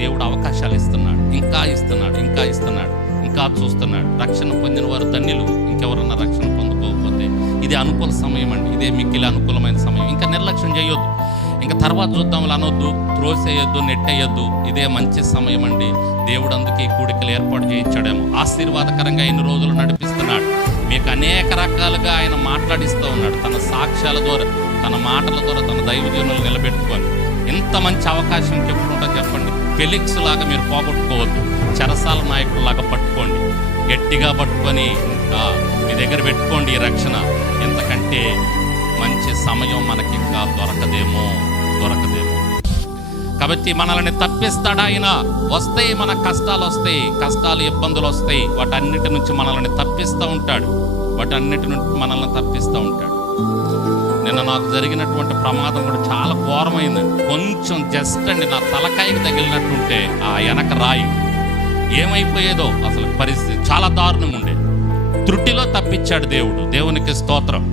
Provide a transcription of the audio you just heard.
దేవుడు అవకాశాలు ఇస్తున్నాడు, ఇంకా ఇస్తున్నాడు, ఇంకా ఇస్తున్నాడు, ఇంకా చూస్తున్నాడు. రక్షణ పొందిన వారు ధన్యులు. ఇంకెవరన్నా రక్షణ పొందుకోకపోతే ఇది అనుకూల సమయం అండి, ఇదే మిక్కిలి అనుకూలమైన సమయం. ఇంకా నిర్లక్ష్యం చేయొద్దు, ఇంకా తర్వాత చూద్దాం అనొద్దు, త్రోసేయొద్దు, నెట్టేయొద్దు. ఇదే మంచి సమయం అండి. దేవుడు అందుకే ఈ కూడికలు ఏర్పాటు చేయించాడేమో. ఆశీర్వాదకరంగా ఎన్ని రోజులు నడిపిస్తున్నాడు. మీకు అనేక రకాలుగా ఆయన మాట్లాడిస్తూ ఉన్నాడు, తన సాక్ష్యాల ద్వారా, తన మాటల ద్వారా, తన దైవజనులు నిలబెట్టుకొని. ఇంత మంచి అవకాశం ఎప్పుడు ఉంటుందో చెప్పండి. ఫెలిక్స్ లాగా మీరు పోగొట్టుకోవద్దు, చెరసాల నాయకుల్లాగా పట్టుకోండి, గట్టిగా పట్టుకొని ఇంకా మీ దగ్గర పెట్టుకోండి ఈ రక్షణ. ఎంతకంటే మంచి సమయం మనకి ఇంకా దొరకదేమో. కాబట్టి మనల్ని తప్పిస్తాడు ఆయన. వస్తాయి, మన కష్టాలు వస్తాయి, కష్టాలు ఇబ్బందులు వస్తాయి, వాటన్నిటి నుంచి మనల్ని తప్పిస్తూ ఉంటాడు, వాటన్నిటి నుంచి మనల్ని తప్పిస్తూ ఉంటాడు. నిన్న నాకు జరిగినటువంటి ప్రమాదం కూడా చాలా ఘోరమైందండి. కొంచెం జస్ట్ అండి నా తలకాయకి తగిలినట్టుంటే ఆ వెనక రాయి ఏమైపోయేదో అసలు పరిస్థితి చాలా దారుణంగా ఉండేది. త్రుటిలో తప్పించాడు దేవుడు. దేవునికి స్తోత్రం.